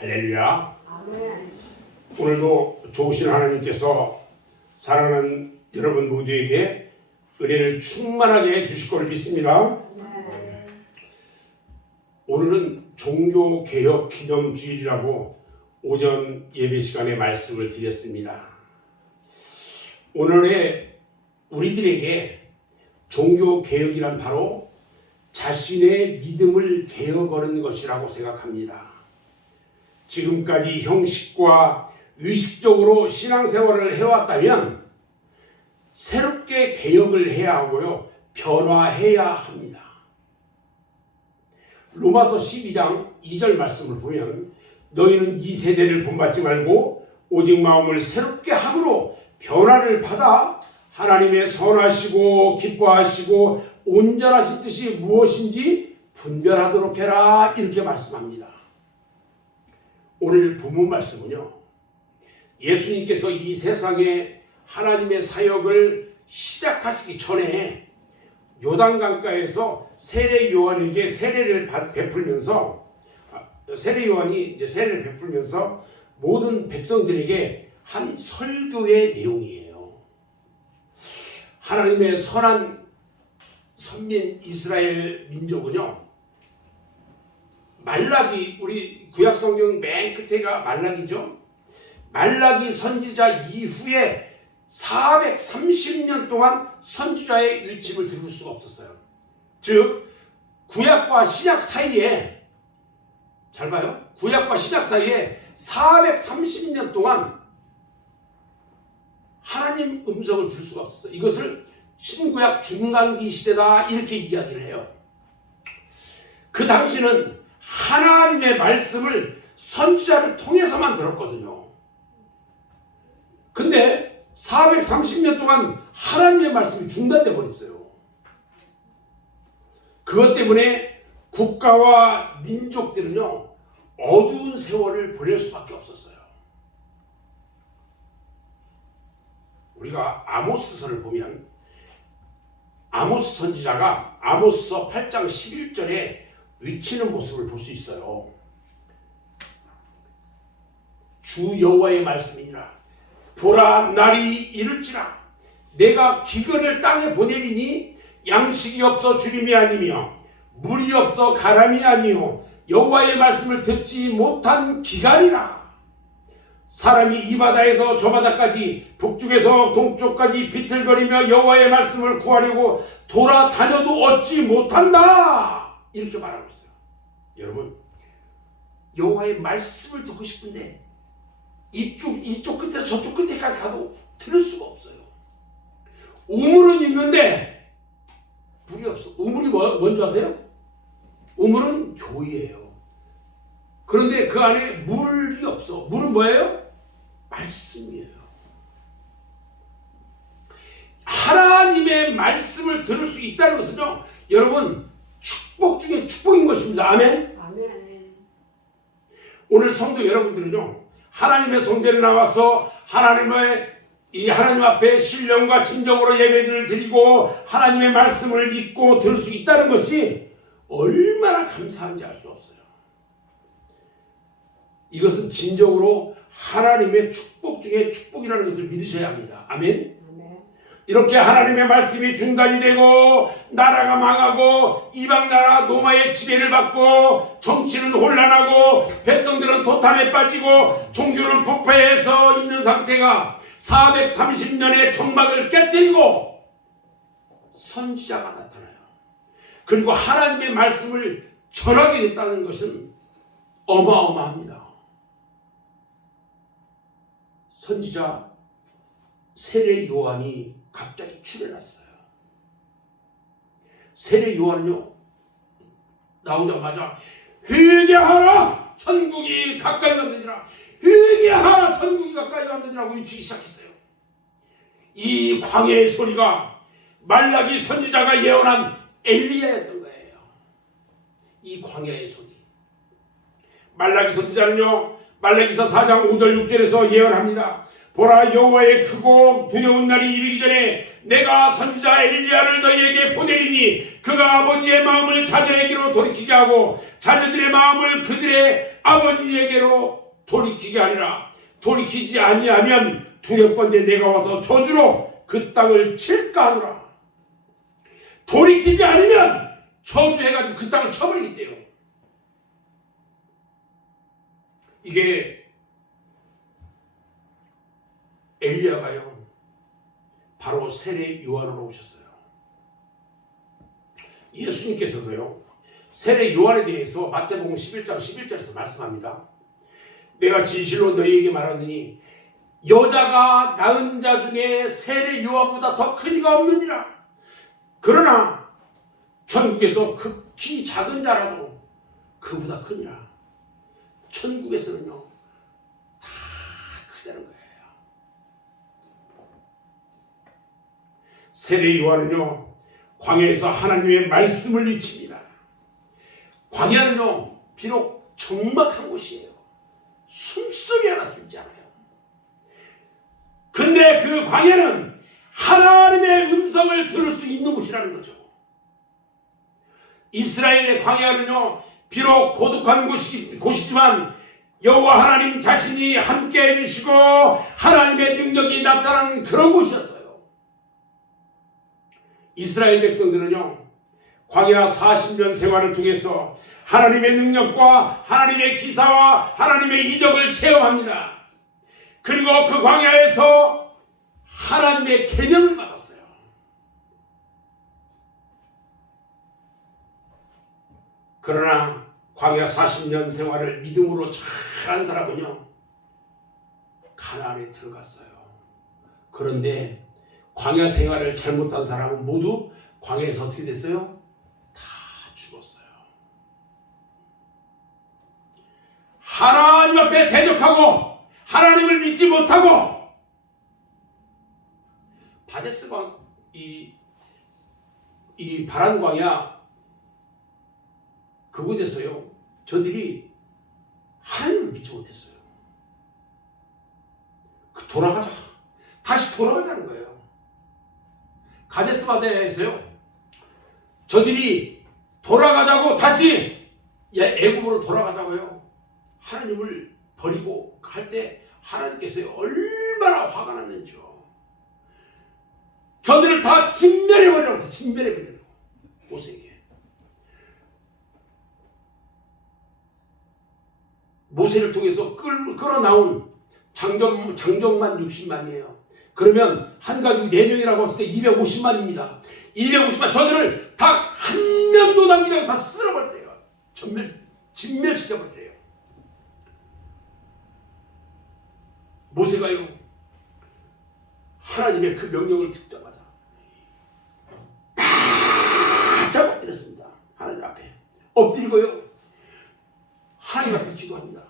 할렐루야. 아멘. 오늘도 좋으신 하나님께서 사랑하는 여러분 모두에게 은혜를 충만하게 해주실 것을 믿습니다. 오늘은 종교개혁 기념주일이라고 오전 예배 시간에 말씀을 드렸습니다. 오늘의 우리들에게 종교개혁이란 바로 자신의 믿음을 개혁하는 것이라고 생각합니다. 지금까지 형식과 의식적으로 신앙생활을 해왔다면 새롭게 개혁을 해야 하고요, 변화해야 합니다. 로마서 12장 2절 말씀을 보면 너희는 이 세대를 본받지 말고 오직 마음을 새롭게 함으로 변화를 받아 하나님의 선하시고 기뻐하시고 온전하신 뜻이 무엇인지 분별하도록 해라, 이렇게 말씀합니다. 오늘 본문 말씀은요, 예수님께서 이 세상에 하나님의 사역을 시작하시기 전에 요단강가에서 세례 요한에게 세례를 베풀면서 모든 백성들에게 한 설교의 내용이에요. 하나님의 선한 선민 이스라엘 민족은요, 말라기, 우리 구약성경 맨 끝에가 말라기죠. 말라기 선지자 이후에 430년 동안 선지자의 일침을 들을 수가 없었어요. 즉 구약과 신약 사이에, 잘 봐요, 구약과 신약 사이에 430년 동안 하나님 음성을 들을 수가 없었어요. 이것을 신구약 중간기 시대다, 이렇게 이야기를 해요. 그 당시는 하나님의 말씀을 선지자를 통해서만 들었거든요. 근데 430년 동안 하나님의 말씀이 중단돼 버렸어요. 그것 때문에 국가와 민족들은요, 어두운 세월을 보낼 수밖에 없었어요. 우리가 아모스서를 보면 아모스 선지자가 아모스서 8장 11절에 외치는 모습을 볼 수 있어요. 주 여호와의 말씀이니라. 보라, 날이 이를지라. 내가 기근을 땅에 보내리니 양식이 없어 주림이 아니며 물이 없어 가람이 아니요 여호와의 말씀을 듣지 못한 기간이라. 사람이 이 바다에서 저 바다까지 북쪽에서 동쪽까지 비틀거리며 여호와의 말씀을 구하려고 돌아다녀도 얻지 못한다, 이렇게 말하고 있어요. 여러분, 여호와의 말씀을 듣고 싶은데 이쪽 끝에서 저쪽 끝에까지 가도 들을 수가 없어요. 우물은 있는데 물이 없어. 우물이 뭔지 아세요? 우물은 교회예요. 그런데 그 안에 물이 없어. 물은 뭐예요? 말씀이에요. 하나님의 말씀을 들을 수 있다는 것은요, 여러분, 축복 중에 축복인 것입니다. 아멘. 아멘. 오늘 성도 여러분들은요, 하나님의 성전에 나와서 하나님 앞에 신령과 진정으로 예배를 드리고 하나님의 말씀을 읽고 들을 수 있다는 것이 얼마나 감사한지 알 수 없어요. 이것은 진정으로 하나님의 축복 중에 축복이라는 것을 믿으셔야 합니다. 아멘. 이렇게 하나님의 말씀이 중단이 되고 나라가 망하고 이방 나라 노마의 지배를 받고 정치는 혼란하고 백성들은 도탄에 빠지고 종교는 부패해서 있는 상태가 430년의 정막을 깨뜨리고 선지자가 나타나요. 그리고 하나님의 말씀을 전하게 됐다는 것은 어마어마합니다. 선지자 세례 요한이 갑자기 출현했어요. 세례 요한은요, 나오자마자 회개하라, 천국이 가까이 왔느니라, 회개하라, 천국이 가까이 왔느니라고 외치기 시작했어요. 이 광야의 소리가 말라기 선지자가 예언한 엘리야였던 거예요. 이 광야의 소리. 말라기 선지자는요, 말라기서 4장 5절 6절에서 예언합니다. 보라, 여호와의 크고 두려운 날이 이르기 전에 내가 선지자 엘리야를 너희에게 보내리니 그가 아버지의 마음을 자녀에게로 돌이키게 하고 자녀들의 마음을 그들의 아버지에게로 돌이키게 하리라. 돌이키지 아니하면 두렵건대 내가 와서 저주로 그 땅을 칠까 하노라. 돌이키지 않으면 저주해가지고 그 땅을 쳐버리겠대요. 이게 엘리야가요 바로 세례 요한으로 오셨어요. 예수님께서도요 세례 요한에 대해서 마태복음 11장 11절에서 말씀합니다. 내가 진실로 너희에게 말하느니 여자가 낳은 자 중에 세례 요한보다 더 큰 이가 없느니라. 그러나 천국에서 극히 작은 자라도 그보다 크니라. 천국에서는요 다 크다는 거예요. 세례 요한은요 광야에서 하나님의 말씀을 위칩니다. 광야는요 비록 적막한 곳이에요. 숨소리 하나 들리지 않아요. 근데 그 광야는 하나님의 음성을 들을 수 있는 곳이라는 거죠. 이스라엘의 광야는요 비록 고독한 곳이지만 여호와 하나님 자신이 함께 해주시고 하나님의 능력이 나타나는 그런 곳이었어요. 이스라엘 백성들은요 광야 40년 생활을 통해서 하나님의 능력과 하나님의 기사와 하나님의 이적을 체험합니다. 그리고 그 광야에서 하나님의 계명을 받았어요. 그러나 광야 40년 생활을 믿음으로 잘한 사람은요 가나안에 들어갔어요. 그런데 광야 생활을 잘못한 사람은 모두 광야에서 어떻게 됐어요? 다 죽었어요. 하나님 앞에 대적하고 하나님을 믿지 못하고 바데스 이 바란 광야 그곳에서요 저들이 하나님을 믿지 못했어요. 돌아가자. 다시 돌아가자는 거예요. 가데스 바네아에서요 저들이 돌아가자고 다시 애굽으로 돌아가자고요 하나님을 버리고 할 때 하나님께서 얼마나 화가 났는지요. 저들을 다 진멸해버려서 진멸해버려요. 모세에게. 모세를 통해서 끌어나온 장정만 60만이에요. 그러면 한 가족 4명이라고 했을 때 250만입니다. 250만 저들을 다 한 명도 남기지 않고 다 쓸어버려요. 진멸시켜버려요. 모세가요 하나님의 그 명령을 듣자마자 바짝 엎드렸습니다. 하나님 앞에 엎드리고요 하나님 앞에 기도합니다.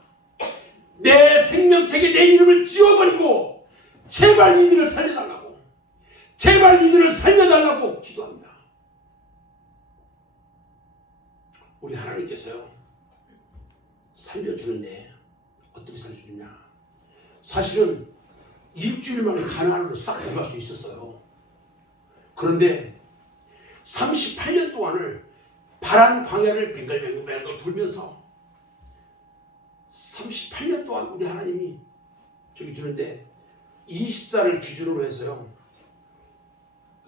내 생명책에 내 이름을 지워버리고 제발 이들을 살려달라고, 제발 이들을 살려달라고 기도합니다. 우리 하나님께서요 살려주는데 어떻게 살려주느냐. 사실은 일주일 만에 가나안으로 싹 들어갈 수 있었어요. 그런데 38년 동안을 바란 광야를 뱅글뱅글 돌면서 38년 동안 우리 하나님이 저기 주는데 20살을 기준으로 해서요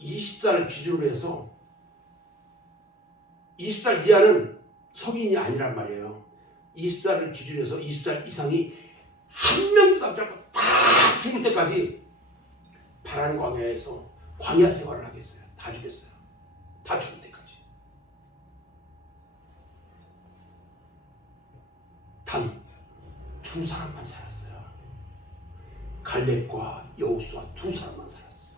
20살을 기준으로 해서 20살 이하는 성인이 아니란 말이에요. 20살을 기준으로 해서 20살 이상이 한 명도 남지 않고 다 죽을 때까지 바란 광야에서 광야 생활을 하겠어요. 다 죽였어요. 다 죽을 때까지. 단 두 사람만 살았어요. 갈렙과 여호수아 두 사람만 살았어요.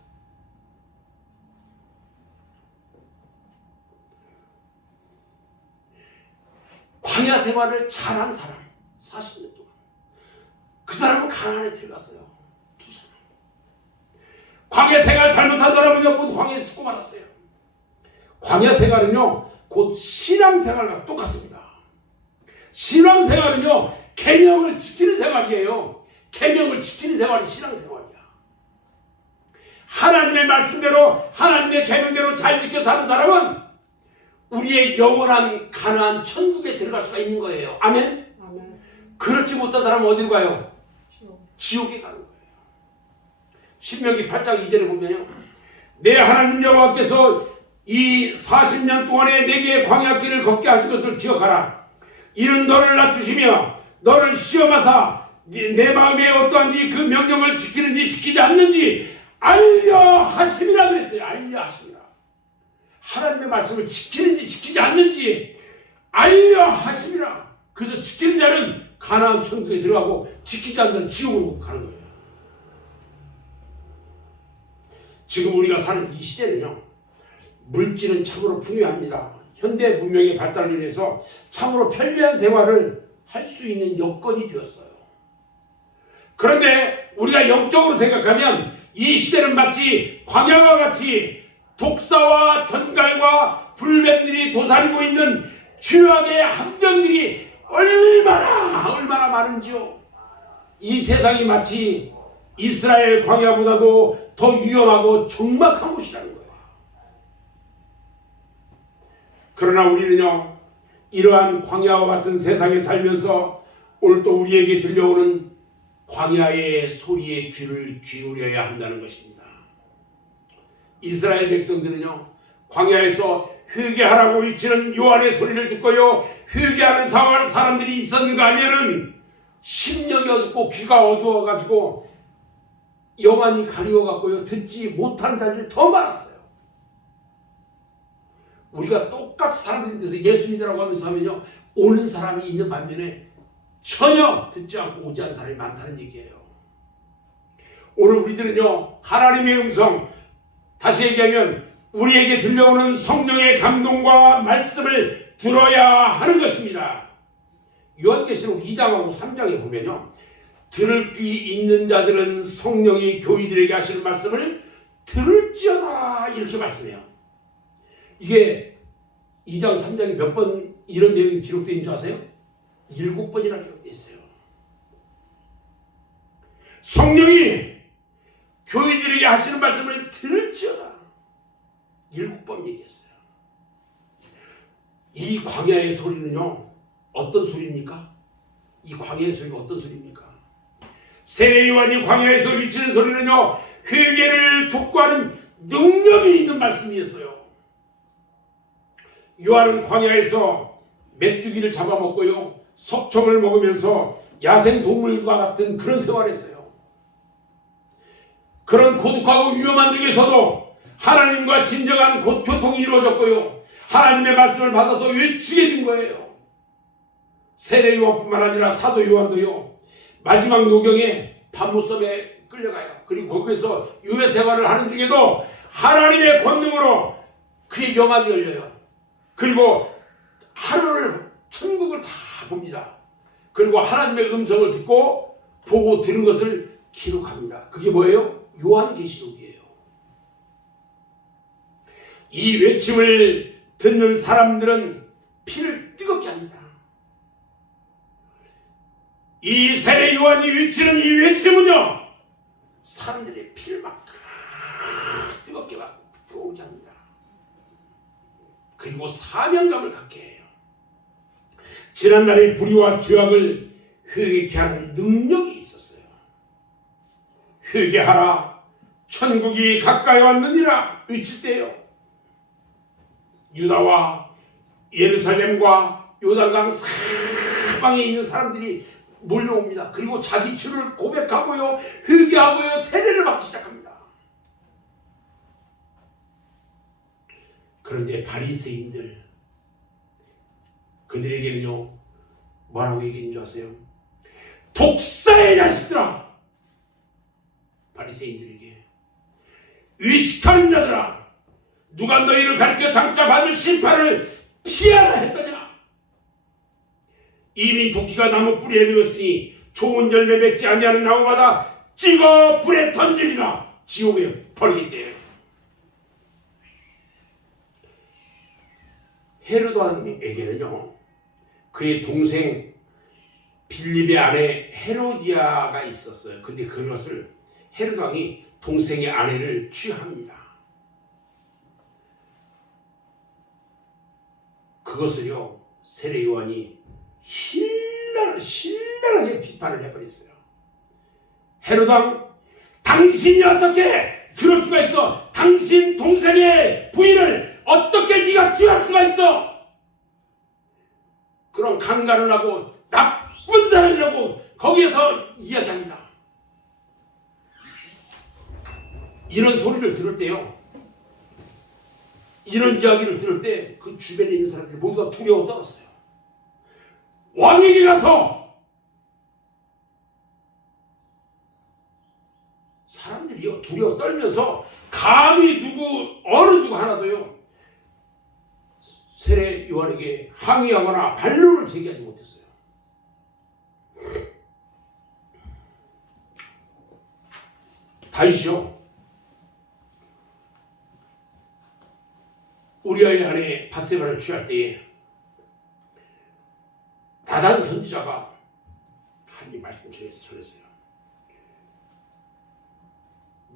광야 생활을 잘한 사람 40년 동안 그 사람은 가나안에 들어갔어요. 두 사람. 광야 생활 잘못한 사람은요 모두 광야에 죽고 말았어요. 광야 생활은요 곧 신앙 생활과 똑같습니다. 신앙 생활은요 계명을 지키는 생활이에요. 계명을 지키는 생활이 신앙 생활이야. 하나님의 말씀대로 하나님의 계명대로 잘 지켜 사는 사람은 우리의 영원한 가나안 천국에 들어갈 수가 있는 거예요. 아멘. 그렇지 못한 사람은 어디로 가요? 지옥에 가는 거예요. 신명기 8장 2절에 보면요, 내 하나님 여호와께서 이 40년 동안에 내게 광야길을 걷게 하신 것을 기억하라. 이는 너를 낮추시며 너를 시험하사 내 마음에 어떠한 그 명령을 지키는지 지키지 않는지 알려 하심이라 그랬어요. 알려 하심이라. 하나님의 말씀을 지키는지 지키지 않는지 알려 하심이라. 그래서 지키는 자는 가나안 천국에 들어가고 지키지 않는 자는 지옥으로 가는 거예요. 지금 우리가 사는 이 시대는요, 물질은 참으로 풍요합니다. 현대 문명의 발달로 인해서 참으로 편리한 생활을 할 수 있는 여건이 되었어요. 그런데 우리가 영적으로 생각하면 이 시대는 마치 광야와 같이 독사와 전갈과 불뱀들이 도사리고 있는 죄악의 함정들이 얼마나 많은지요. 이 세상이 마치 이스라엘 광야보다도 더 위험하고 적막한 곳이라는 거예요. 그러나 우리는요, 이러한 광야와 같은 세상에 살면서 오늘 또 우리에게 들려오는 광야의 소리에 귀를 기울여야 한다는 것입니다. 이스라엘 백성들은요, 광야에서 회개하라고 외치는 요한의 소리를 듣고요, 회개하는 사람들이 있었는가 하면은 심령이 어둡고 귀가 어두워가지고 영안이 가리워갖고요, 듣지 못하는 자들이 더 많았어요. 우리가 똑같이 사람들이 돼서 예수 믿으라고 하면서 하면요, 오는 사람이 있는 반면에 전혀 듣지 않고 오지 않은 사람이 많다는 얘기예요. 오늘 우리들은요, 하나님의 음성, 다시 얘기하면 우리에게 들려오는 성령의 감동과 말씀을 들어야 하는 것입니다. 요한계시록 2장하고 3장에 보면요, 들을 귀 있는 자들은 성령이 교회들에게 하시는 말씀을 들을지어다 이렇게 말씀해요. 이게 2장 3장에 몇 번 이런 내용이 기록되어 있는 줄 아세요? 7번이나 기록되어 있어요. 성령이 교회들에게 하시는 말씀을 들을지어다 7번 얘기했어요. 이 광야의 소리는요, 어떤 소리입니까? 이 광야의 소리가 어떤 소리입니까? 세례 요한이 광야에서 외치는 소리는요, 회개를 촉구하는 능력이 있는 말씀이었어요. 요한은 광야에서 메뚜기를 잡아먹고요, 석청을 먹으면서 야생동물과 같은 그런 생활을 했어요. 그런 고독하고 위험한 중에서도 하나님과 진정한 교통이 이루어졌고요, 하나님의 말씀을 받아서 외치게 된 거예요. 세례 요한뿐만 아니라 사도 요한도요, 마지막 노경에 밤무섬에 끌려가요. 그리고 거기에서 유배 생활을 하는 중에도 하나님의 권능으로 그의 영안이 열려요. 그리고 하늘을, 천국을 다 봅니다. 그리고 하나님의 음성을 듣고 보고 들은 것을 기록합니다. 그게 뭐예요? 요한계시록이에요. 이 외침을 듣는 사람들은 피를 뜨겁게 합니다. 이 세례 요한이 외치는 이 외침은요, 사람들의 피를 막 뜨겁게 막 불어오게 합니다. 그리고 사명감을 갖게 해요. 지난날의 불의와 죄악을 회개케 하는 능력이 있었어요. 회개하라, 천국이 가까이 왔느니라 외칠 때요, 유다와 예루살렘과 요단강 사방에 있는 사람들이 몰려옵니다. 그리고 자기 죄를 고백하고요, 회개하고요, 세례를 받기 시작합니다. 그런데 바리새인들, 그들에게는요, 뭐라고 얘기하는 줄 아세요? 독사의 자식들아! 바리새인들에게, 의식하는 자들아! 누가 너희를 가르쳐 장차 받을 심판을 피하라 했더냐? 이미 도끼가 나무 뿌리에 넣었으니 좋은 열매 맺지 아니하는 나무마다 찍어 불에 던지리라. 지옥에 버리겠대. 헤로드 왕에게는요, 그의 동생 빌립의 아내 헤로디아가 있었어요. 근데 그것을 헤로드 왕이 동생의 아내를 취합니다. 그것을요, 세례 요한이 신랄한 강렬하게 비판을 해버렸어요. 헤롯 당신이 어떻게 그럴 수가 있어? 당신 동생의 부인을 어떻게 네가 취할 수가 있어? 그런 강간을 하고 나쁜 사람이라고 거기에서 이야기합니다. 이런 소리를 들을 때요, 이런 이야기를 들을 때 그 주변에 있는 사람들이 모두가 두려워 떨었어요. 왕에게 가서 사람들이요 두려워 떨면서 감히 어느 누구 하나도요 세례 요한에게 항의하거나 반론을 제기하지 못했어요. 다윗이요 우리아의 아내 밧세바를 취할 때에 나단 선지자가 하나님 말씀 전했어요.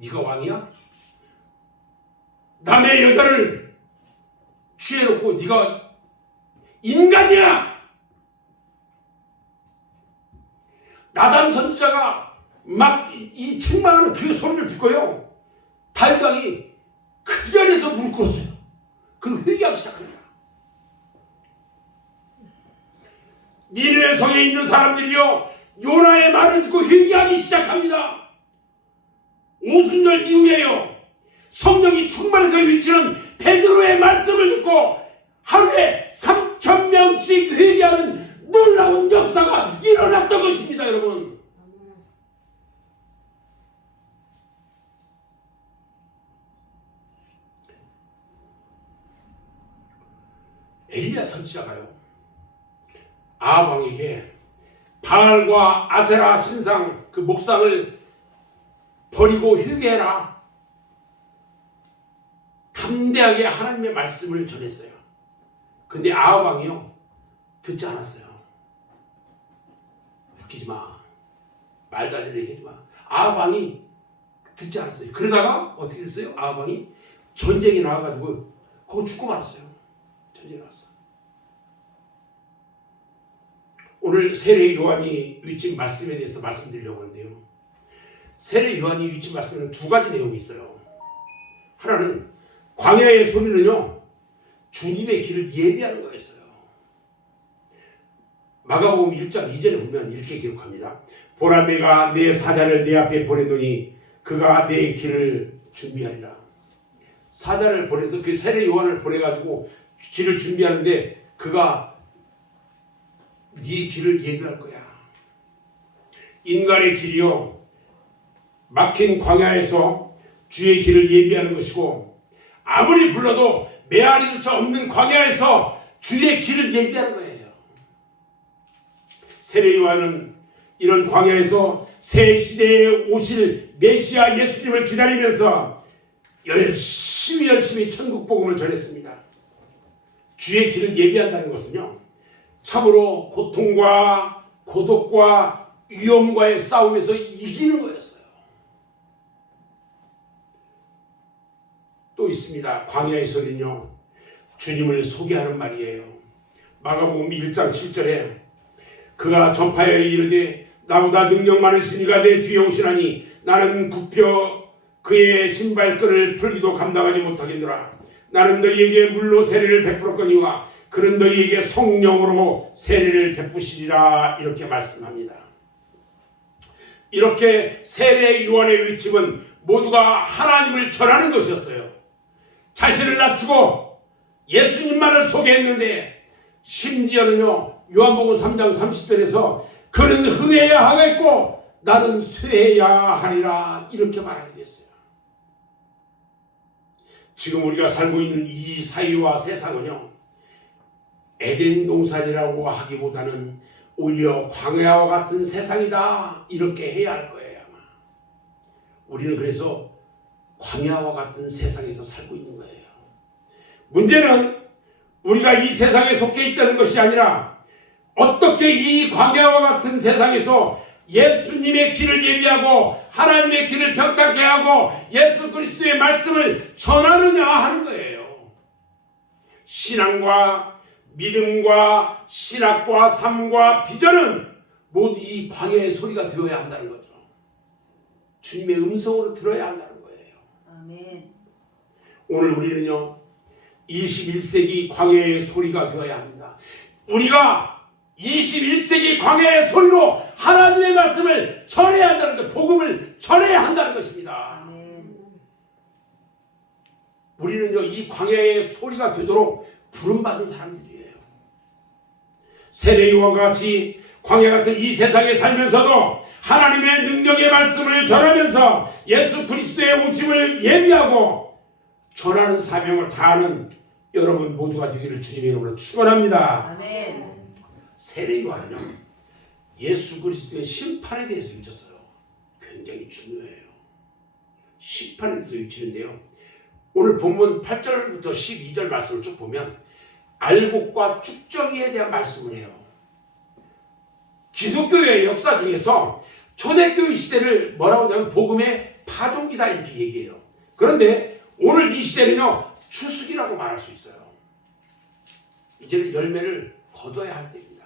네가 왕이야? 남의 여자를 취해놓고 네가 인간이야? 나단 선지자가 막 이 책망하는 그 소리를 듣고요, 다윗 왕이 그 자리에서 무릎 꿇었어요. 그리고 회개하기 시작합니다. 니느웨 성에 있는 사람들이요 요나의 말을 듣고 회개하기 시작합니다. 오순절 이후에요 성령이 충만해서 외치는 베드로의 말씀을 듣고 하루에 3,000명씩 회개하는 놀라운 역사가 일어났던 것입니다. 여러분, 엘리야 선지자가요 아합 왕에게 바알과 아세라 신상 그 목상을 버리고 회개해라, 담대하게 하나님의 말씀을 전했어요. 근데 아합 왕이요 듣지 않았어요. 웃기지 마, 말도 안 되는 얘기 하지 마. 아합 왕이 듣지 않았어요. 그러다가 어떻게 됐어요? 아합 왕이 전쟁에 나와가지고 거기 죽고 말았어요. 전쟁에 나왔어. 오늘 세례 요한이 위친 말씀에 대해서 말씀드리려고 하는데요, 세례 요한이 위친 말씀에는 두 가지 내용이 있어요. 하나는 광야의 소리는요 주님의 길을 예비하는 거였어요. 마가복음 1장 2절에 보면 이렇게 기록합니다. 보라, 내가 내 사자를 내 앞에 보내노니 그가 내 길을 준비하리라. 사자를 보내서 그 세례 요한을 보내가지고 길을 준비하는데 그가 네 길을 예비할 거야. 인간의 길이요 막힌 광야에서 주의 길을 예비하는 것이고, 아무리 불러도 메아리조차 없는 광야에서 주의 길을 예비하는 거예요. 세례 요한은 이런 광야에서 새 시대에 오실 메시아 예수님을 기다리면서 열심히 천국 복음을 전했습니다. 주의 길을 예비한다는 것은요 참으로 고통과 고독과 위험과의 싸움에서 이기는 거였어요. 또 있습니다. 광야의 소리는요 주님을 소개하는 말이에요. 마가복음 1장 7절에 그가 전파하여 이르되 나보다 능력 많으시니가 내 뒤에 오시나니 나는 굽혀 그의 신발끈을 풀기도 감당하지 못하겠노라. 나는 너희에게 물로 세례를 베풀었거니와 그는 너희에게 성령으로 세례를 베푸시리라. 이렇게 말씀합니다. 이렇게 세례 요한의 외침은 모두가 하나님을 전하는 것이었어요. 자신을 낮추고 예수님만을 소개했는데, 심지어는요 요한복음 3장 30절에서 그는 흥해야 하겠고 나는 쇠해야 하리라 이렇게 말하게 됐어요. 지금 우리가 살고 있는 이 사회와 세상은요 에덴 동산이라고 하기보다는 오히려 광야와 같은 세상이다 이렇게 해야 할 거예요. 아마 우리는 그래서 광야와 같은 세상에서 살고 있는 거예요. 문제는 우리가 이 세상에 속해 있다는 것이 아니라 어떻게 이 광야와 같은 세상에서 예수님의 길을 예비하고 하나님의 길을 평탄케 하고 예수 그리스도의 말씀을 전하느냐 하는 거예요. 신앙과 믿음과 신학과 삶과 비전은 모두 이 광야의 소리가 되어야 한다는 거죠. 주님의 음성으로 들어야 한다는 거예요. 아멘. 오늘 우리는요 21세기 광야의 소리가 되어야 합니다. 우리가 21세기 광야의 소리로 하나님의 말씀을 전해야 한다는 것, 복음을 전해야 한다는 것입니다. 아멘. 우리는요 이 광야의 소리가 되도록 부름받은 사람들이에요. 세례요한과 같이 광야 같은 이 세상에 살면서도 하나님의 능력의 말씀을 전하면서 예수 그리스도의 오심을 예비하고 전하는 사명을 다하는 여러분 모두가 되기를 주님의 이름으로 축원합니다. 아멘. 세례요한은요 예수 그리스도의 심판에 대해서 일쳤어요. 굉장히 중요해요. 심판에 대해서 일치는데요. 오늘 본문 8절부터 12절 말씀을 쭉 보면 알곡과 쭉정이에 대한 말씀을 해요. 기독교의 역사 중에서 초대교회 시대를 뭐라고 하냐면 복음의 파종기다 이렇게 얘기해요. 그런데 오늘 이 시대는요 추수기라고 말할 수 있어요. 이제는 열매를 거둬야 할 때입니다.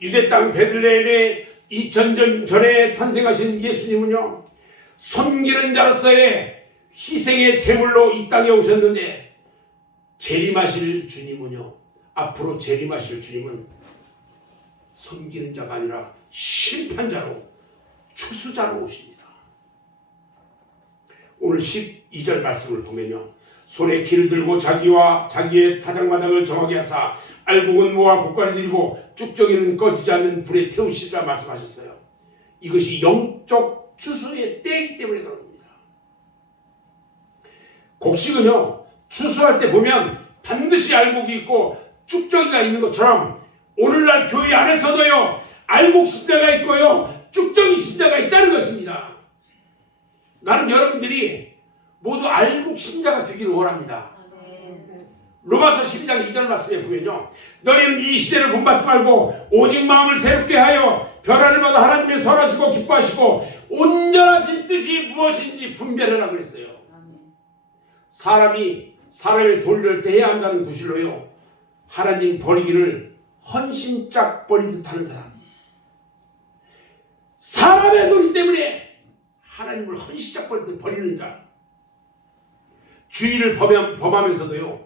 유대 땅 베들레헴에 2000년 전에 탄생하신 예수님은요 섬기는 자로서의 희생의 제물로 이 땅에 오셨는데 재림하실 주님은요 앞으로 재림하실 주님은 섬기는 자가 아니라 심판자로 추수자로 오십니다. 오늘 12절 말씀을 보면요 손에 길을 들고 자기와 자기의 타작마당을 정하게 하사 알곡은 모아 곡간에 들이고 쭉정이는 꺼지지 않는 불에 태우시리라 말씀하셨어요. 이것이 영적 추수의 때이기 때문에 그럽니다. 곡식은요 추수할 때 보면 반드시 알곡이 있고 쭉정이가 있는 것처럼 오늘날 교회 안에서도요 알곡 신자가 있고요 쭉정이 신자가 있다는 것입니다. 나는 여러분들이 모두 알곡 신자가 되기를 원합니다. 아멘. 로마서 12장 2절 말씀에 보면요 너희는 이 시대를 본받지 말고 오직 마음을 새롭게 하여 변화를 받아 하나님의 선하시고 기뻐하시고 온전하신 뜻이 무엇인지 분별하라 그랬어요. 아멘. 사람이 사람의 도리를 대해야 한다는 구실로요 하나님 버리기를 헌신짝 버리듯 하는 사람, 사람의 도리 때문에 하나님을 헌신짝 버리듯 버리는 자, 주의를 범하면서도요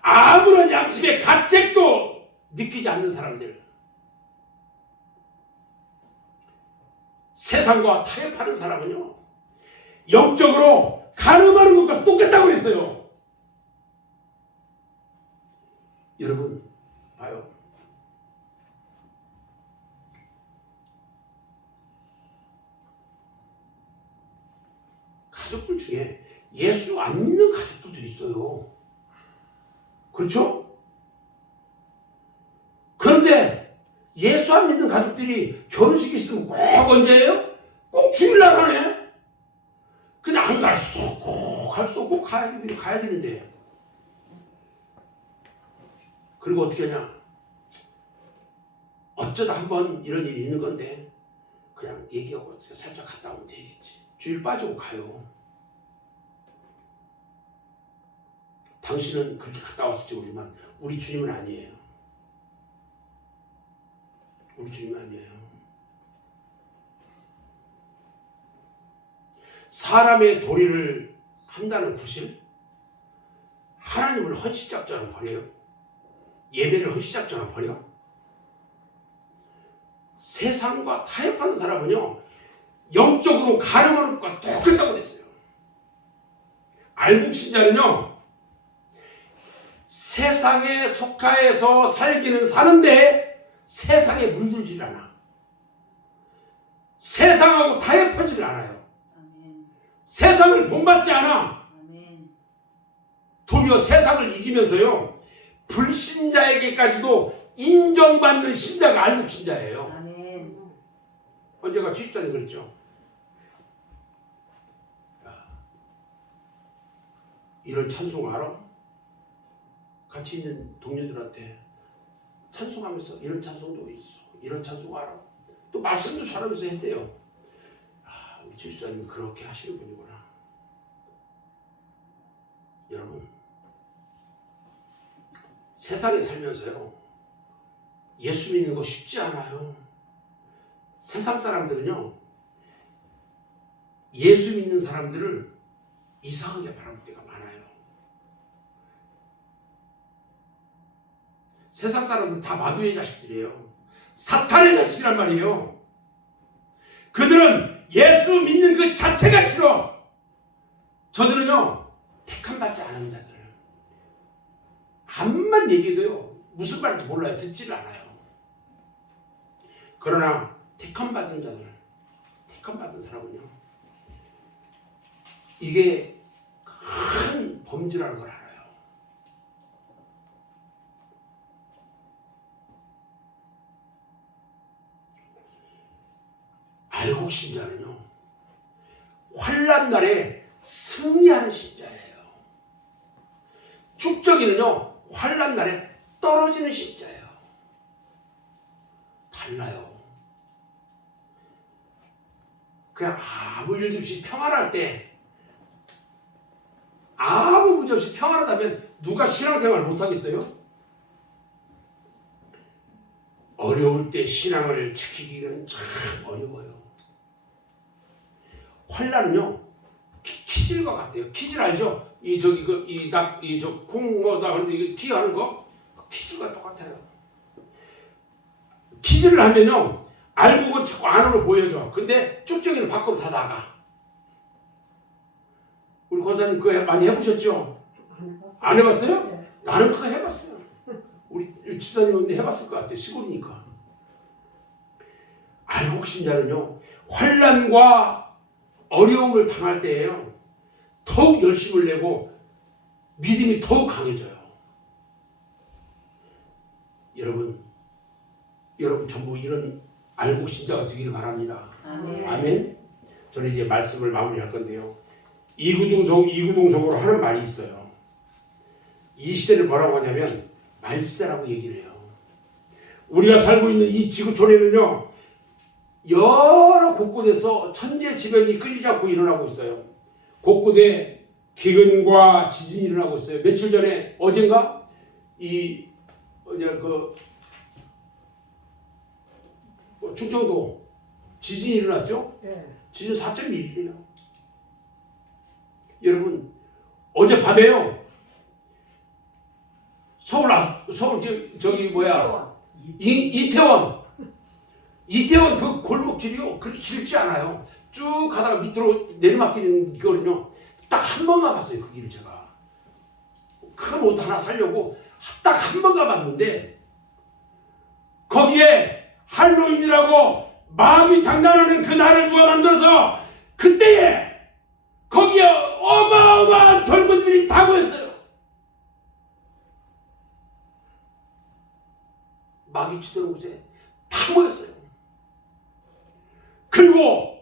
아무런 양심의 가책도 느끼지 않는 사람들, 세상과 타협하는 사람은요 영적으로 가늠하는 것과 똑같다고 그랬어요. 여러분 봐요. 가족들 중에 예수 안 믿는 가족들도 있어요. 그렇죠? 그런데 예수 안 믿는 가족들이 결혼식 있으면 꼭 언제예요? 꼭 주일날 하네? 그냥 안 갈 수도 없고 갈 수도 없고 가야 되는데 그리고 어떻게 하냐? 어쩌다 한번 이런 일이 있는 건데 그냥 얘기하고 살짝 갔다 오면 되겠지. 주일 빠지고 가요. 당신은 그렇게 갔다 왔을지 모르지만 우리 주님은 아니에요. 우리 주님은 아니에요. 사람의 도리를 한다는 구실, 하나님을 헌신작전을 버려요? 예배를 헌신작전을 버려? 세상과 타협하는 사람은요 영적으로 가늠하는 것과 똑같다고 그랬어요. 알곡신자는요 세상에 속하여서 살기는 사는데 세상에 물들질 않아. 세상하고 타협하지를 않아요. 아멘. 세상을 본받지 않아. 아멘. 도리어 세상을 이기면서요 불신자에게까지도 인정받는 신자가 알곡신자예요. 아멘. 언제가 주집사님 그랬죠. 이런 찬송 알아? 같이 있는 동료들한테 찬송하면서 이런 찬송도 있어. 이런 찬송 알아? 또 말씀도 잘하면서 했대요. 아, 우리 주집사님 그렇게 하시는 분이구나. 여러분 세상에 살면서요 예수 믿는 거 쉽지 않아요. 세상 사람들은요, 예수 믿는 사람들을 이상하게 바라볼 때가 많아요. 세상 사람들은 다 마귀의 자식들이에요. 사탄의 자식이란 말이에요. 그들은 예수 믿는 그 자체가 싫어. 저들은요, 택함받지 않은 자들. 암만 얘기해도요, 무슨 말인지 몰라요. 듣지를 않아요. 그러나 택함받은 자들, 택함받은 사람은요, 이게 큰 범죄라는 걸 알아요. 알곡 신자는요, 환난 날에 승리하는 신자예요. 쭉저기는요, 환난 날에 떨어지는 신자예요. 달라요. 그냥 아무 일도 없이 평안할 때, 아무 문제 없이 평안하다면 누가 신앙생활 못하겠어요? 어려울 때 신앙을 지키기는 참 어려워요. 환난은요, 키질과 같아요. 키질 알죠? 콩뭐다 그런데 이거 키 하는 거 키질과 똑같아요. 키질을 하면요, 알곡은 자꾸 안으로 보여줘. 근데 쭉저기는 밖으로 다 나가. 우리 권사님 그거 많이 해보셨죠? 안 해봤어요? 네. 나는 그거 해봤어요. 우리 집사님은 해봤을 것 같아요. 시골이니까. 알곡 신자는요, 환난과 어려움을 당할 때에요, 더욱 열심을 내고 믿음이 더욱 강해져요. 여러분 전부 이런 알곡 신자가 되기를 바랍니다. 아멘. 아멘. 저는 이제 말씀을 마무리할 건데요. 이구동성으로 하는 말이 있어요. 이 시대를 뭐라고 하냐면 말세라고 얘기를 해요. 우리가 살고 있는 이 지구촌에는요, 여러 곳곳에서 천재지변이 끓이잡고 일어나고 있어요. 곳곳에 기근과 지진이 일어나고 있어요. 며칠 전에 어젠가 충청도 지진이 일어났죠? 네. 지진 4.1이에요. 여러분, 어젯밤에요, 서울 이태원 그 골목길이요, 그렇게 길지 않아요. 쭉 가다가 밑으로 내리막길인 거는요, 딱 한 번 가봤어요. 그 길을 제가 큰 옷 하나 사려고 딱 한 번 가봤는데, 거기에 할로윈이라고 마귀 장난하는 그 날을 누가 만들어서 그때에 거기에 어마어마한 젊은들이 다 모였어요. 마귀 치던 곳에 다 모였어요. 그리고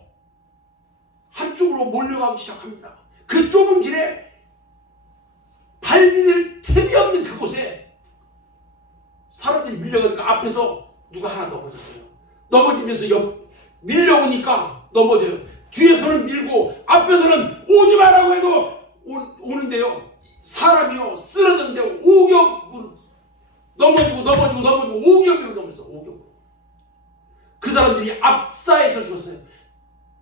한쪽으로 몰려가기 시작합니다. 그 좁은 길에 발 디딜 틈이 없는 그곳에 사람들이 밀려가니까 앞에서 누가 하나 넘어졌어요. 넘어지면서 밀려오니까 넘어져요. 뒤에서는 밀고 앞에서는 오지 마라고 해도 오는데요, 사람이요 쓰러졌는데 오겹으로 넘어지고 오겹으로 넘어졌어요. 오겹으로. 그 사람들이 압사해서 죽었어요.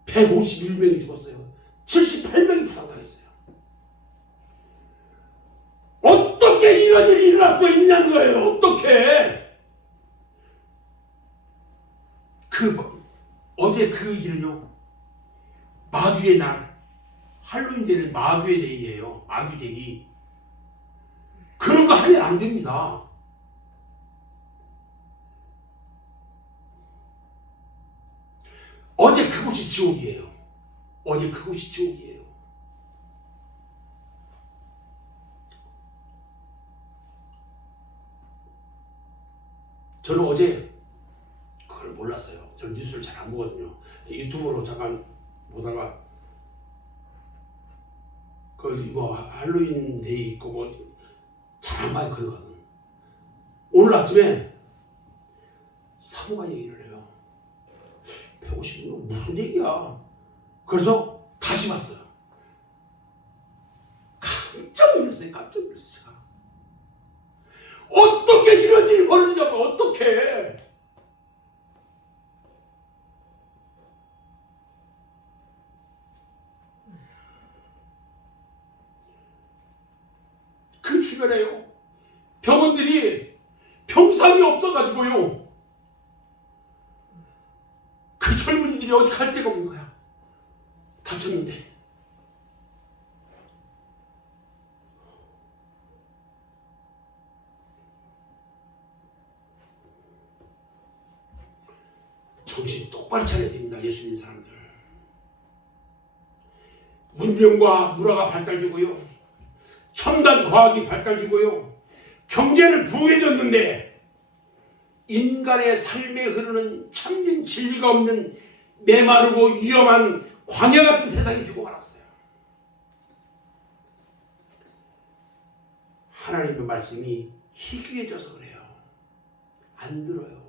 151명이 죽었어요. 78명이 부상당했어요. 어떻게 이런 일이 일어날 수 있냐는 거예요. 어떻게? 어제 그 일은요, 마귀의 날, 할로윈 데이는 마귀의 데이예요. 마귀 데이. 그런 거 하면 안 됩니다. 어제 그곳이 지옥이에요. 어제 그곳이 지옥이에요. 저는 어제 그걸 몰랐어요. 저는 뉴스를 잘 안 보거든요. 유튜브로 잠깐 보다가 거기 뭐 할로윈 데이 있고 뭐 잘 안 봐요. 그러거든. 오늘 아침에 사모가 얘기를 해요. 150명 무슨 얘기야? 그래서 다시 봤어요. 깜짝 놀랐어요. 깜짝 놀랐어요. 제가. 어떻게 이런 일이 벌어지냐고. 어떻게? 시간에요. 병원들이 병상이 없어가지고요. 그 젊은이들이 어디 갈 데가 없는 거야. 다쳤는데. 정신 똑바로 차려야 됩니다. 예수 믿는 사람들. 문명과 문화가 발달되고요. 첨단 과학이 발달되고요. 경제는 부유해졌는데 인간의 삶에 흐르는 참된 진리가 없는 메마르고 위험한 광야 같은 세상이 되고 말았어요. 하나님의 말씀이 희귀해져서 그래요. 안 들어요.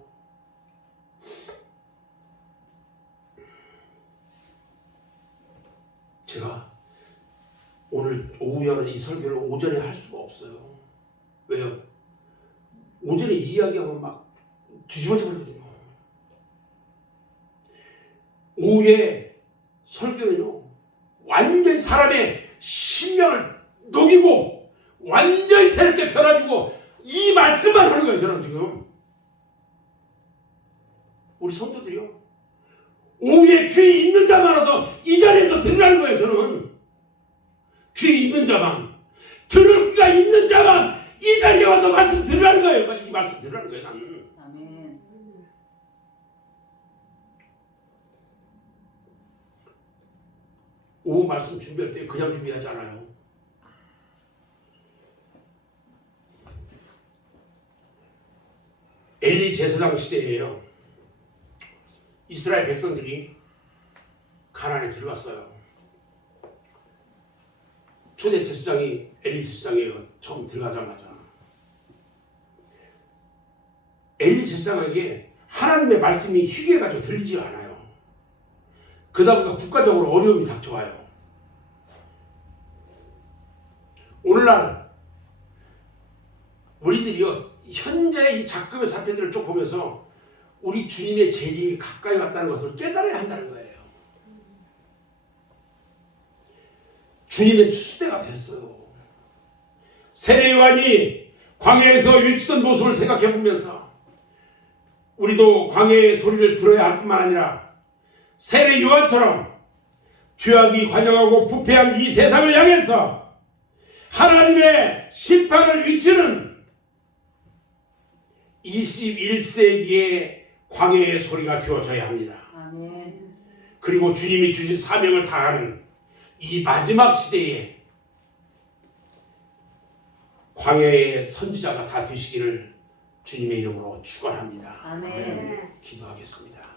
제가 오늘 오후에 하는 이 설교를 오전에 할 수가 없어요. 왜요? 오전에 이야기하면 막 뒤집어져 버리거든요. 오후에 설교는요, 완전히 사람의 심령을 녹이고 완전히 새롭게 변화주고 이 말씀만 하는 거예요. 저는 지금 우리 성도들이요, 오후에 귀 있는 자만 와서 이 자리에서 들으라는 거예요. 저는 귀 있는 자만, 들을 귀가 있는 자만 이 자리에 와서 말씀 들으라는 거예요. 이 말씀 들으라는 거예요. 나는. 아멘. 오후 말씀 준비할 때 그냥 준비하지 않아요. 엘리 제사장 시대예요. 이스라엘 백성들이 가나안에 들어갔어요. 초대 제사장이 엘리 제사장이에요. 처음 들어가자마자. 엘리 제사장에게 하나님의 말씀이 희귀해가지고 들리지 않아요. 그러다 보니까 국가적으로 어려움이 닥쳐와요. 오늘날 우리들이요, 현재 이 작금의 사태들을 쭉 보면서 우리 주님의 재림이 가까이 왔다는 것을 깨달아야 한다는 거예요. 주님의 추수대가 됐어요. 세례 요한이 광야에서 외치던 모습을 생각해 보면서 우리도 광야의 소리를 들어야 할 뿐만 아니라 세례 요한처럼 죄악이 관영하고 부패한 이 세상을 향해서 하나님의 심판을 외치는 21세기의 광야의 소리가 되어져야 합니다. 아멘. 그리고 주님이 주신 사명을 다하는 이 마지막 시대에 광야의 선지자가 다 되시기를 주님의 이름으로 축원합니다. 아멘. 기도하겠습니다.